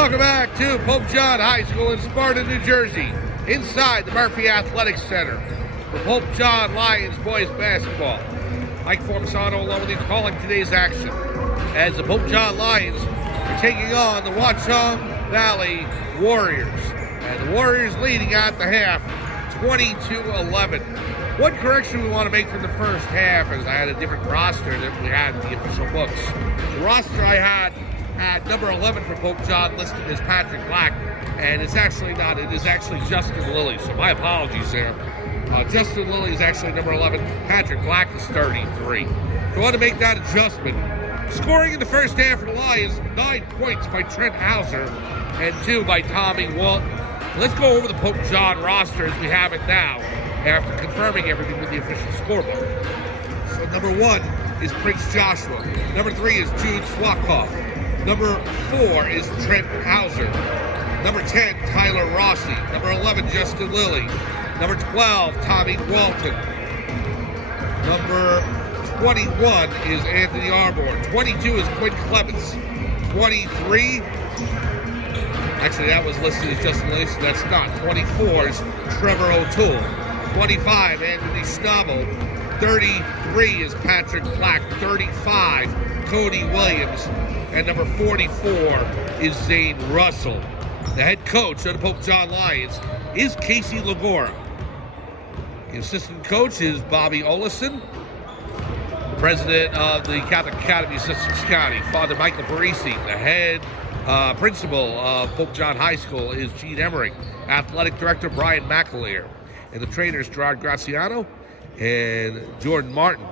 Welcome back to Pope John High School in Sparta, New Jersey, inside the Murphy Athletic Center for Pope John Lions boys basketball. Mike Formsano along with you calling today's action as the Pope John Lions are taking on the Watchung Valley Warriors. And the Warriors leading at the half, 22-11. One correction we want to make from the first half is I had a different roster than we had in the official books. The roster I had number 11 for Pope John listed as Patrick Black, and it's actually not. It is actually Justin Lilly, so my apologies there. Justin Lilly is actually number 11. Patrick Black is 33. So I want to make that adjustment. Scoring in the first half for the Lions, 9 points by Trent Hauser and 2 by Tommy Walton. Let's go over the Pope John roster as we have it now after confirming everything with the official scorebook. So number 1 is Prince Joshua. Number 3 is Jude Swakov. Number 4 is Trent Hauser. Number 10, Tyler Rossi. Number 11, Justin Lilly. Number 12, Tommy Walton. Number 21 is Anthony Arbor. 22 is Quinn Clements. 23, actually that was listed as Justin Lilly, so that's not. 24 is Trevor O'Toole. 25, Anthony Schnabel. 33 is Patrick Black. 35, Cody Williams. And number 44 is Zane Russell. The head coach of the Pope John Lions is Casey Lagora. The assistant coach is Bobby Olison. The president of the Catholic Academy of Sussex County, Father Michael Parisi. The head principal of Pope John High School is Gene Emmerich. Athletic director Brian McAleer. And the trainers Gerard Graziano and Jordan Martin.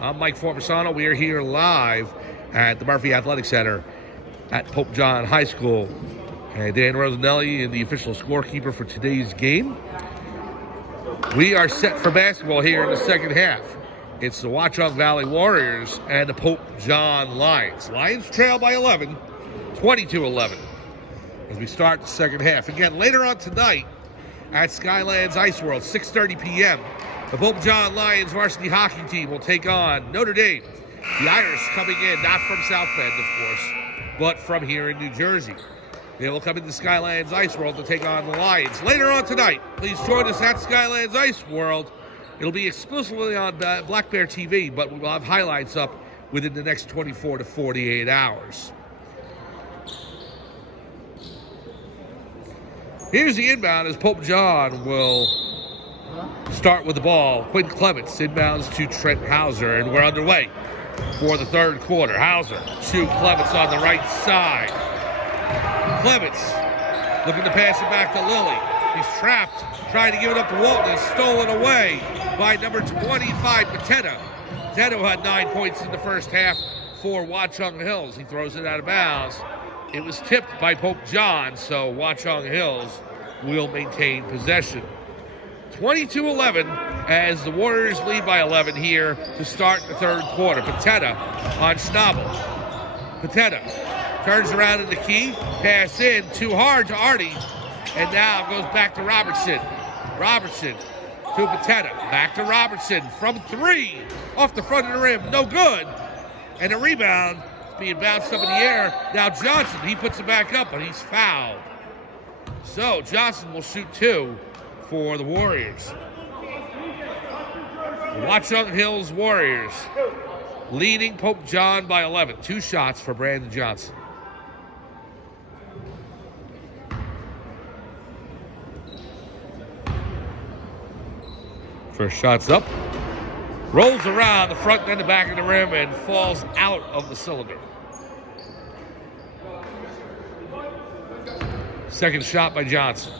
I'm Mike Formsano. We are here live at the Murphy Athletic Center at Pope John High School. And Dan Rosanelli is the official scorekeeper for today's game. We are set for basketball here in the second half. It's the Watchung Valley Warriors and the Pope John Lions. Lions trail by 11, 22-11, as we start the second half. Again, later on tonight at Skylands Ice World, 6:30 p.m., the Pope John Lions varsity hockey team will take on Notre Dame. The Irish coming in, not from South Bend, of course, but from here in New Jersey. They will come into Skylands Ice World to take on the Lions. Later on tonight, please join us at Skylands Ice World. It'll be exclusively on Black Bear TV, but we will have highlights up within the next 24 to 48 hours. Here's the inbound as Pope John will start with the ball. Quinn Clements inbounds to Trent Hauser, and we're underway for the third quarter. Hauser to Clements on the right side. Clements looking to pass it back to Lilly. He's trapped, trying to give it up to Walton. It's stolen away by number 25, Pateta. Pateta had 9 points in the first half for Watchung Hills. He throws it out of bounds. It was tipped by Pope John, so Watchung Hills will maintain possession. 22-11 as the Warriors lead by 11 here to start the third quarter. Pateta on Schnabel. Pateta turns around in the key, pass in, too hard to Artie, and now goes back to Robertson. Robertson to Pateta, back to Robertson from 3, off the front of the rim, no good. And a rebound being bounced up in the air. Now Johnson, he puts it back up, but he's fouled. So Johnson will shoot 2 for the Warriors. The Watchung Hills Warriors leading Pope John by 11. 2 shots for Brandon Johnson. First shot's up. Rolls around the front and the back of the rim and falls out of the cylinder. Second shot by Johnson.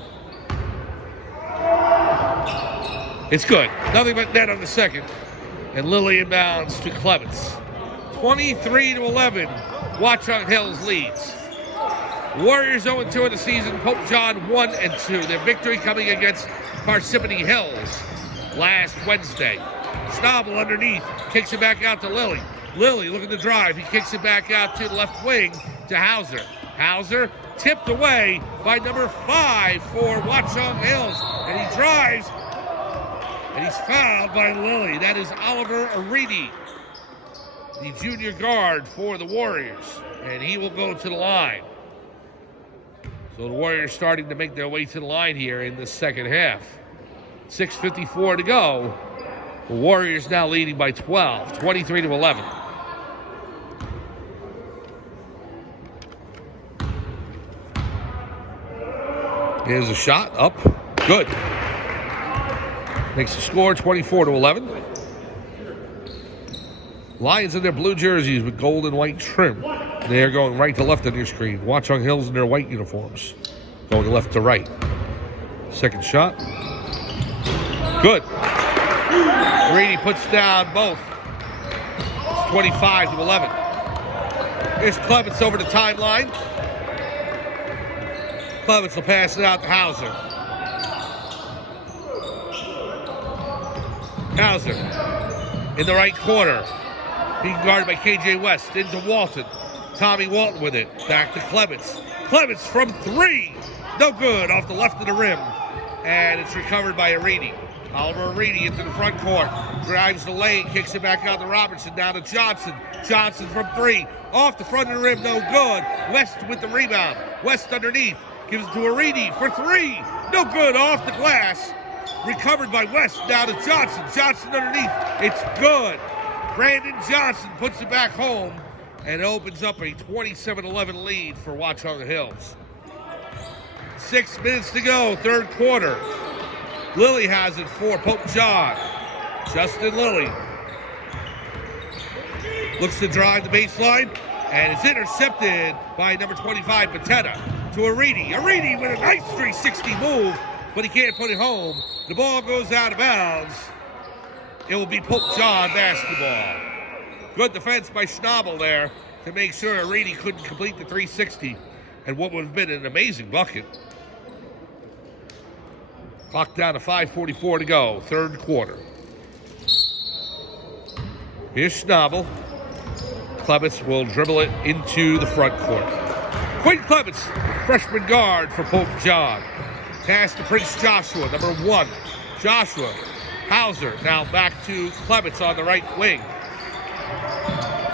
It's good. Nothing but net on the second. And Lilly inbounds to Clements. 23-11. Watchung Hills leads. Warriors 0-2 in the season. Pope John 1-2. Their victory coming against Parsippany Hills last Wednesday. Schnabel underneath. Kicks it back out to Lilly. Lilly looking to drive. He kicks it back out to the left wing to Hauser. Hauser tipped away by number 5 for Watchung Hills. And he drives. And he's fouled by Lilly. That is Oliver Aridi, the junior guard for the Warriors. And he will go to the line. So the Warriors starting to make their way to the line here in the second half. 6:54 to go. The Warriors now leading by 12, 23-11. Here's a shot up. Good. Makes the score 24-11. Lions in their blue jerseys with gold and white trim. They're going right to left on your screen. Watchung Hills in their white uniforms. Going left to right. Second shot. Good. Grady puts down both. It's 25-11. Here's Clements over the timeline. Clements will pass it out to Hauser. Hauser in the right corner. Being guarded by KJ West. Into Walton. Tommy Walton with it. Back to Clements. Clements from three. No good. Off the left of the rim. And it's recovered by Arini. Oliver Arini into the front court. Drives the lane. Kicks it back out to Robertson. Down to Johnson. Johnson from three. Off the front of the rim. No good. West with the rebound. West underneath. Gives it to Arini for three. No good. Off the glass. Recovered by West. Down to Johnson. Johnson underneath. It's good. Brandon Johnson puts it back home and opens up a 27-11 lead for Watchung Hills. 6 minutes to go, third quarter. Lilly has it for Pope John. Justin Lilly looks to drive the baseline, and it's intercepted by number 25, Patetta, to Arini. Arini with a nice 360 move, but he can't put it home. The ball goes out of bounds. It will be Pope John basketball. Good defense by Schnabel there to make sure Arini couldn't complete the 360 and what would have been an amazing bucket. Clock down to 5:44 to go, third quarter. Here's Schnabel. Clements will dribble it into the front court. Quinn Clements, freshman guard for Pope John. Pass to Prince Joshua, number 1. Joshua. Hauser now back to Clements on the right wing.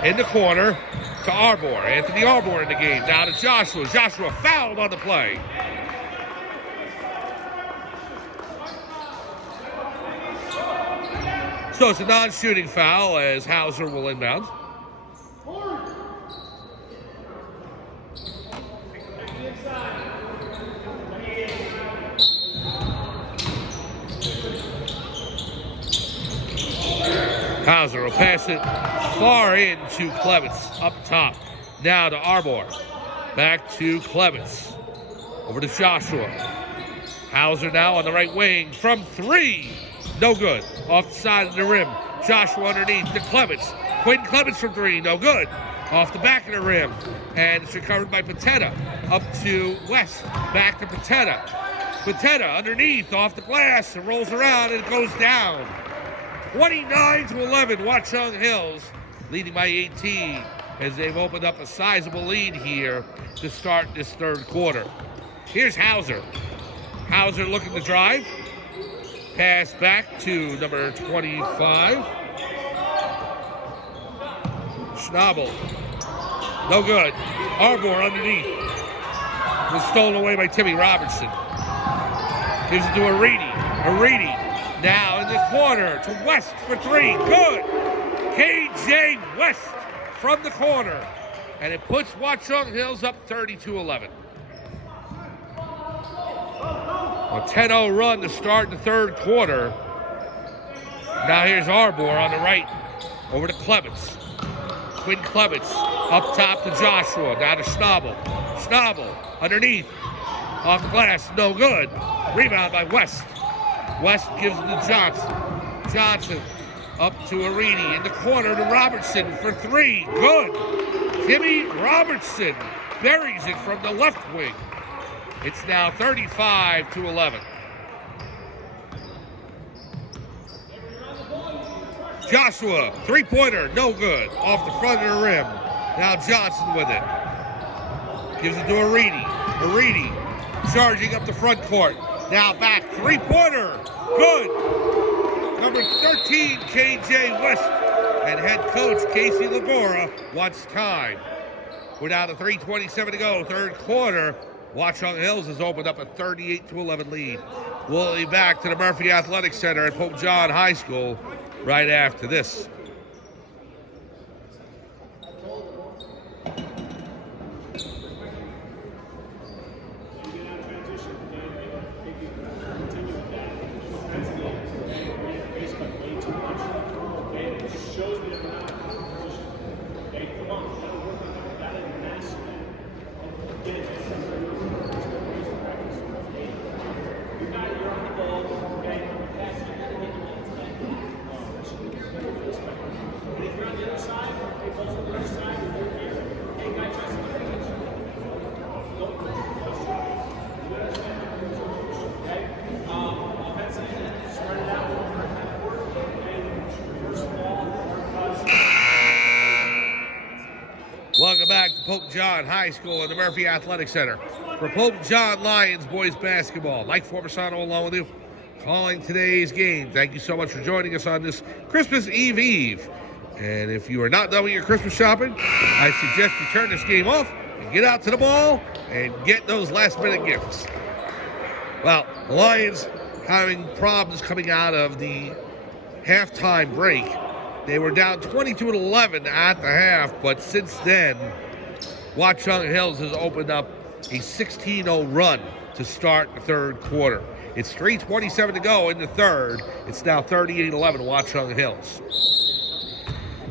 In the corner to Arbor. Anthony Arbor in the game. Now to Joshua. Joshua fouled on the play. So it's a non-shooting foul as Hauser will inbound. Hauser will pass it far into Clements, up top. Now to Arbor. Back to Clements. Over to Joshua. Hauser now on the right wing from three. No good. Off the side of the rim. Joshua underneath to Clements. Quinn Clements from three. No good. Off the back of the rim. And it's recovered by Patetta. Up to West. Back to Patetta. Patetta underneath off the glass and rolls around and it goes down. 29-11, Watchung Hills leading by 18 as they've opened up a sizable lead here to start this third quarter. Here's Hauser. Hauser looking to drive. Pass back to number 25. Schnabel. No good. Arbor underneath. Was stolen away by Timmy Robertson. Gives it to Arini. Arini. Now in the corner to West for three. Good. KJ West from the corner. And it puts Watchung Hills up 32-11. A 10-0 run to start the third quarter. Now here's Arbor on the right. Over to Clements. Quinn Clements up top to Joshua. Down to Schnabel. Schnabel underneath. Off the glass. No good. Rebound by West. West gives it to Johnson. Johnson up to Arini. In the corner to Robertson for three. Good. Timmy Robertson buries it from the left wing. It's now 35-11. Joshua, three-pointer, no good. Off the front of the rim. Now Johnson with it. Gives it to Arini. Arini charging up the front court. Now back, three-pointer, good. Number 13, KJ West. And head coach Casey Lagora wants time. We're down to 3:27 to go, third quarter. Watchung Hills has opened up a 38-11 lead. We'll be back to the Murphy Athletic Center at Pope John High School right after this. Welcome back to Pope John High School and the Murphy Athletic Center. For Pope John Lions boys basketball, Mike Forbesano along with you, calling today's game. Thank you so much for joining us on this Christmas Eve. And if you are not done with your Christmas shopping, I suggest you turn this game off and get out to the mall and get those last-minute gifts. Well, the Lions having problems coming out of the halftime break. They were down 22-11 at the half, but since then, Watchung Hills has opened up a 16-0 run to start the third quarter. It's 3:27 to go in the third. It's now 38-11 Watchung Hills.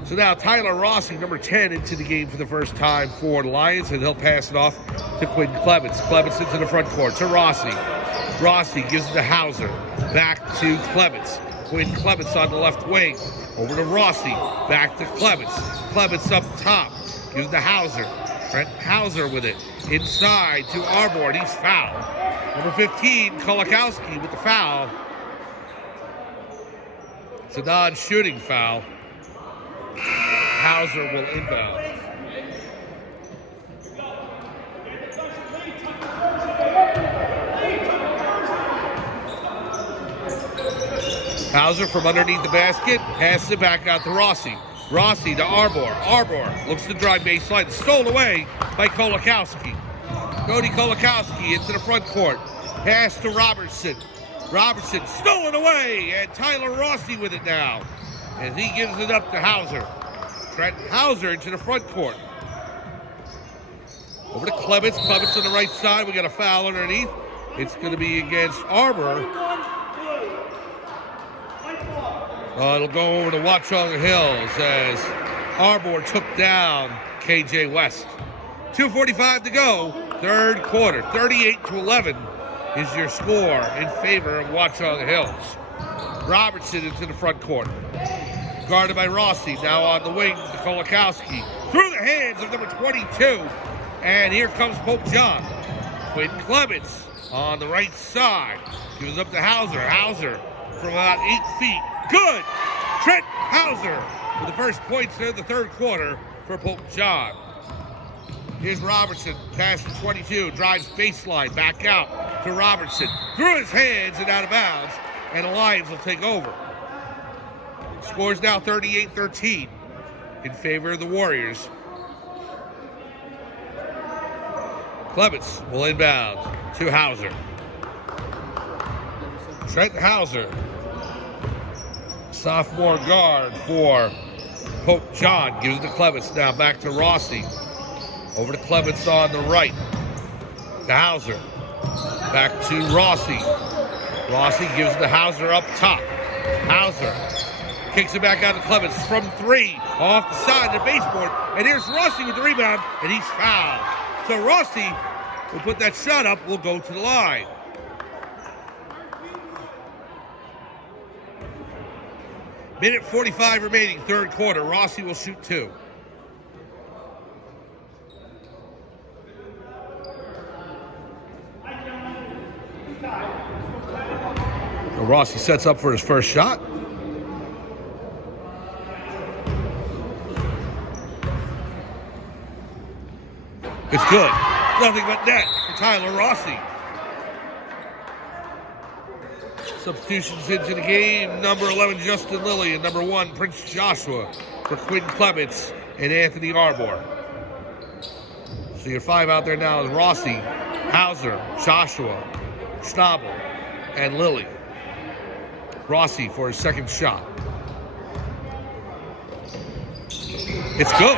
So now Tyler Rossi, number 10, into the game for the first time for the Lions, and he'll pass it off to Quinn Clements. Clements into the front court to Rossi. Rossi gives it to Hauser. Back to Clements. Quinn Clements on the left wing. Over to Rossi. Back to Clements. Clements up top. Gives it to Hauser. Trent Hauser with it. Inside to Arbor. He's fouled. Number 15, Kolakowski with the foul. It's a non-shooting foul. Hauser will inbound. Hauser from underneath the basket, passes it back out to Rossi. Rossi to Arbor. Arbor looks to drive baseline, stolen away by Kolakowski. Cody Kolakowski into the front court. Pass to Robertson. Robertson stolen away, and Tyler Rossi with it now. And he gives it up to Hauser. Trent Hauser into the front court. Over to Clements. Clements on the right side. We got a foul underneath. It's going to be against Arbor. It'll go over to Watchung Hills as Arbor took down KJ West. 2:45 to go, third quarter. 38-11 is your score in favor of Watchung Hills. Robertson into the front court. Guarded by Rossi, now on the wing to Kolakowski. Through the hands of number 22. And here comes Pope John. Quinn Clements on the right side. Gives up to Hauser. Hauser from about 8 feet. Good! Trent Hauser with the first points of the third quarter for Pope John. Here's Robertson, pass to 22, drives baseline, back out to Robertson. Through his hands and out of bounds, and the Lions will take over. Score's now 38-13 in favor of the Warriors. Clements will inbound to Hauser. Trent Hauser, sophomore guard for Pope John, gives it to Clements. Now back to Rossi. Over to Clements on the right. To Hauser. Back to Rossi. Rossi gives it to Hauser up top. Hauser kicks it back out to Clements from three. Off the side of the baseboard. And here's Rossi with the rebound, and he's fouled. So Rossi will put that shot up, will go to the line. Minute 45 remaining, third quarter. Rossi will shoot two. So Rossi sets up for his first shot. It's good. Nothing but net for Tyler Rossi. Substitutions into the game. Number 11, Justin Lilly, and number 1, Prince Joshua for Quinn Clements and Anthony Arbor. So your 5 out there now is Rossi, Hauser, Joshua, Schnabel, and Lilly. Rossi for his second shot. It's good.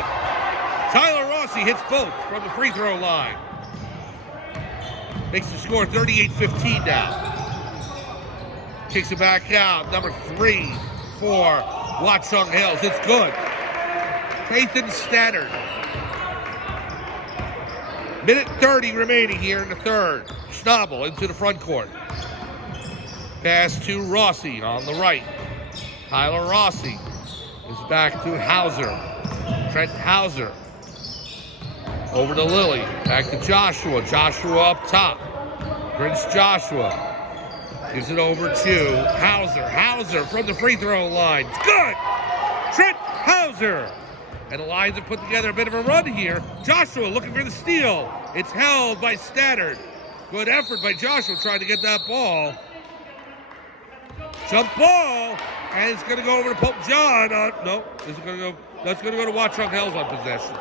Tyler Rossi hits both from the free throw line. Makes the score 38-15 now. Kicks it back out. Number 3 for Watchung Hills. It's good. Nathan Stannard. Minute 30 remaining here in the third. Schnabel into the front court. Pass to Rossi on the right. Tyler Rossi is back to Hauser. Trent Hauser. Over to Lilly. Back to Joshua. Joshua up top. Prince Joshua. Gives it over to Hauser. Hauser from the free throw line. It's good! Trent Hauser. And the Lions have put together a bit of a run here. Joshua looking for the steal. It's held by Stannard. Good effort by Joshua trying to get that ball. Jump ball. And it's going to go over to Pope John. No, that's going to go to Watchung Hills on possession.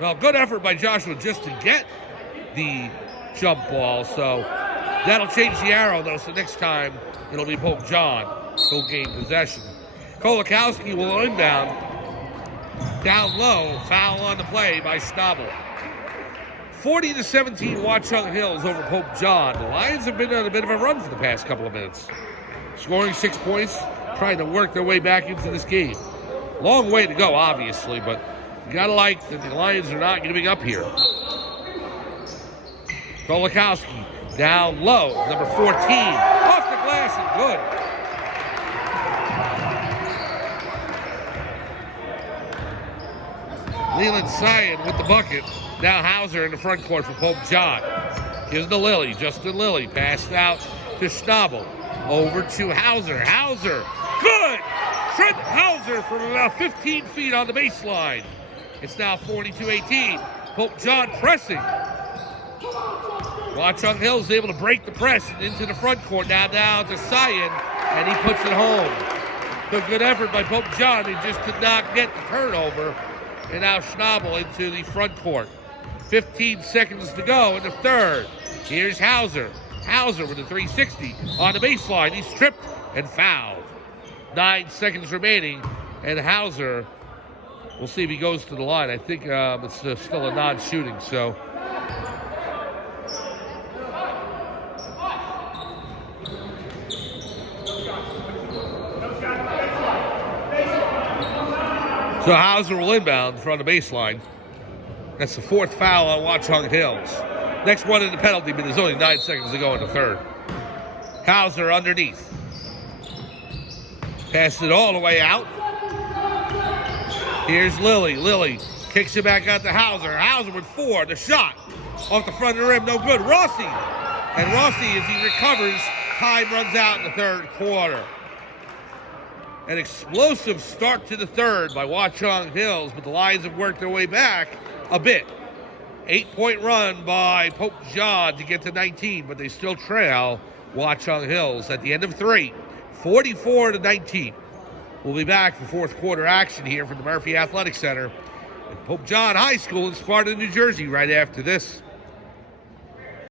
Well, good effort by Joshua just to get the jump ball. So that'll change the arrow, though. So next time, it'll be Pope John who'll gain possession. Kolakowski will inbound. Down low, foul on the play by Schnabel. 40-17, Watchung Hills over Pope John. The Lions have been on a bit of a run for the past couple of minutes. Scoring 6 points, trying to work their way back into this game. Long way to go, obviously, but you gotta like that the Lions are not giving up here. Kolakowski down low, number 14, off the glass and good. Leland Sion with the bucket. Now Hauser in the front court for Pope John. Gives to Lilly. Justin Lilly passed out to Schnabel. Over to Hauser. Hauser. Good! Trent Hauser from about 15 feet on the baseline. It's now 42-18. Pope John pressing. Watchung Hills able to break the press into the front court. Now down to Sion, and he puts it home. So good effort by Pope John. He just could not get the turnover. And now Schnabel into the front court. 15 seconds to go in the third. Here's Hauser. Hauser with a 360 on the baseline. He's tripped and fouled. 9 seconds remaining. And Hauser, we'll see if he goes to the line. I think it's still a non-shooting, so. So Hauser will inbound from the baseline. That's the fourth foul on Watchung Hills. Next one in the penalty, but there's only 9 seconds to go in the third. Hauser underneath. Passes it all the way out. Here's Lilly. Lilly kicks it back out to Hauser. Hauser with 4. The shot off the front of the rim, no good. Rossi. And Rossi, as he recovers, time runs out in the third quarter. An explosive start to the third by Watchung Hills, but the Lions have worked their way back a bit. 8-point run by Pope John to get to 19, but they still trail Watchung Hills at the end of 3, 44-19. We'll be back for fourth quarter action here from the Murphy Athletic Center at Pope John High School in Sparta, New Jersey, right after this.